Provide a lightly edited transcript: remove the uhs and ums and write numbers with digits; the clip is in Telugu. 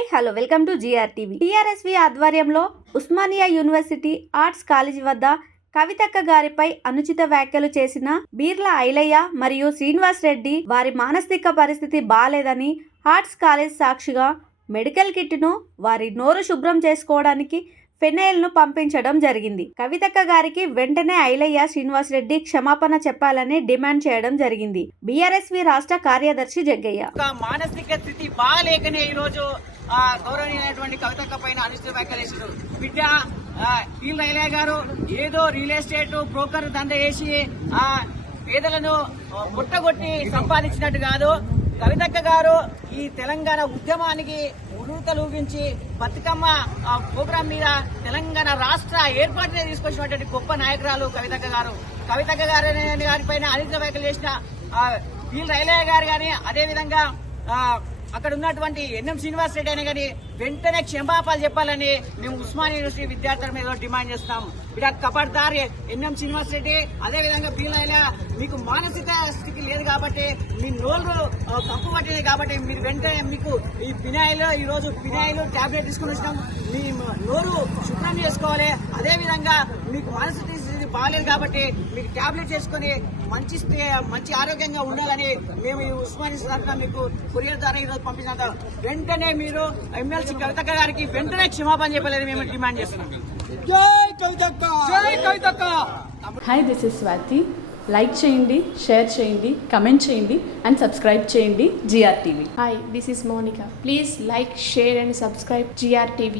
Hi hello welcome to GRTV. TRSV ఆధ్వర్యంలో ఉస్మానియా యూనివర్సిటీ ఆర్ట్స్ కాలేజీ వద్ద కవితక్క గారిపై అనుచిత వ్యాఖ్యలు చేసిన బీర్ల ఐలయ్య మరియు శ్రీనివాస్ రెడ్డి వారి మానసిక పరిస్థితి బాలేదని ఆర్ట్స్ కాలేజ్ సాక్షిగా మెడికల్ కిట్ను వారి నోరు శుభ్రం చేసుకోవడానికి ఫెనైల్ను పంపించడం జరిగింది. కవితక్క గారికి వెంటనే ఐలయ్య శ్రీనివాస్ రెడ్డి క్షమాపణ చెప్పాలని డిమాండ్ చేయడం జరిగింది. బీఆర్ఎస్వి రాష్ట్ర కార్యదర్శి జగ్గయ్య మానసిక స్థితి బాగాలేకనే ఈ రోజు గౌరవనీయమైనటువంటి కవితక్క పైన అనుచిత వ్యాఖ్యలు చేశారు. బిడ్డ బీర్ల ఐలయ్య గారు ఏదో రియల్ ఎస్టేట్ బ్రోకర్ దంద వేసి పేదలను ముట్టగొట్టి సంపాదించినట్టు కాదు. కవితక్క గారు ఈ తెలంగాణ ఉద్యమానికి ఉరుతలూగించి బతుకమ్మ ప్రోగ్రాం మీద తెలంగాణ రాష్ట్ర ఏర్పాటునే తీసుకొచ్చినటువంటి గొప్ప నాయకురాలు కవితక్క గారు. కవితక్క గారి పైన అనుచిత వ్యాఖ్యలు చేసిన బీర్ల ఐలయ్య గారు గాని, అదేవిధంగా అక్కడ ఉన్నటువంటి ఎన్ఎం శ్రీనివాస్ రెడ్డి అయినా కానీ వెంటనే క్షమాపణలు చెప్పాలని మేము ఉస్మానియా యూనివర్సిటీ విద్యార్థుల మీద డిమాండ్ చేస్తున్నాం. ఇక్కడ కబడ్దార్ ఎన్ఎం శ్రీనివాస్ రెడ్డి, అదేవిధంగా బీర్ల ఐలయ్య, మీకు మానసిక స్థితి లేదు కాబట్టి, మీ నోరు తప్పు పట్టింది కాబట్టి మీరు వెంటనే మీకు ఈ ఈ రోజు ఫినాయిల్ టాబ్లెట్ తీసుకుని వచ్చినాం, మీ నోరు శుభ్రం చేసుకోవాలి. అదేవిధంగా మీకు మానసిక స్థితి బాగాలేదు కాబట్టి మీకు టాబ్లెట్ చేసుకుని మంచి ఆరోగ్యంగా ఉండాలని మేము ఈ ఉస్మానియా తరఫున మీకు కొరియర్ ద్వారా ఈరోజు పంపించాం. వెంటనే మీరు ఎమ్మెల్సీ కవితక్క గారికి వెంటనే క్షమాపణ చెప్పలేదు మేము డిమాండ్ చేస్తున్నాం. జై కవితక్క, జై కవితక్క. Hi, this is Swathi. Like చేయండి, షేర్ చేయండి, కమెంట్ చేయండి అండ్ సబ్స్క్రైబ్ చేయండి GRTV. Hi, this is Monica. Please like, share and subscribe GRTV.